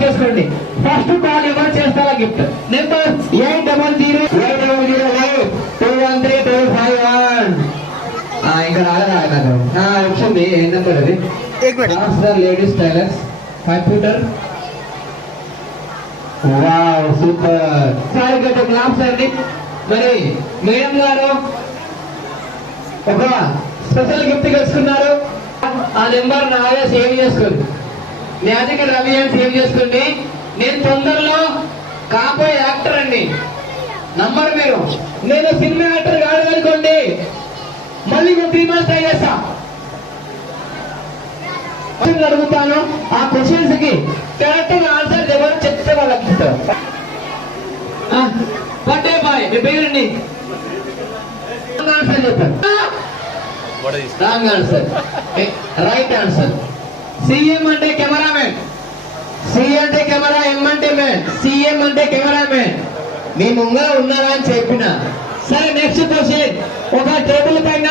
Note చేసుకోండి. First call ఎవరు చేస్తారా గిఫ్ట్ నెంబర్ 800800921325 ఇంకా రాలేదా నాకు వచ్చింది. ఏ నెంబర్ అది? Ladies tailors computer. Wow super. Sir గట్ట క్లాప్స్ అండి. మరి మేడం గారు ఒక స్పెషల్ గిఫ్ట్ చేసుకున్నారు. ఆ నెంబర్ నాగా సేవ్ చేసుకోండి. మ్యాజిక్ రవి అని సేవ్ చేసుకోండి. నేను తొందరలో కాబోయే యాక్టర్ అండి. నంబర్ మీరు నేను సినిమా యాక్టర్ కాదు అనుకోండి, మళ్ళీ నేను 3 months ట్రై చేస్తా. అడుగుతాను. ఆ క్వశ్చన్స్ కి కరెక్ట్ గా ఆన్సర్ ఎవరు చెప్తే వాళ్ళకి ఇస్తారు. బర్త్డే బాయ్ మీ పేరండి. ఆన్సర్ చెప్పారు. Wrong answer. Right answer. CM అంటే కెమెరామెన్. సి అంటే కెమెరా, ఎం అంటే మ్యాన్, సీఎం అంటే కెమెరామెన్. మీ ముంగ ఉన్నారా అని చెప్పిన. సరే నెక్స్ట్ క్వశ్చన్. ఒక టేబుల్ పైన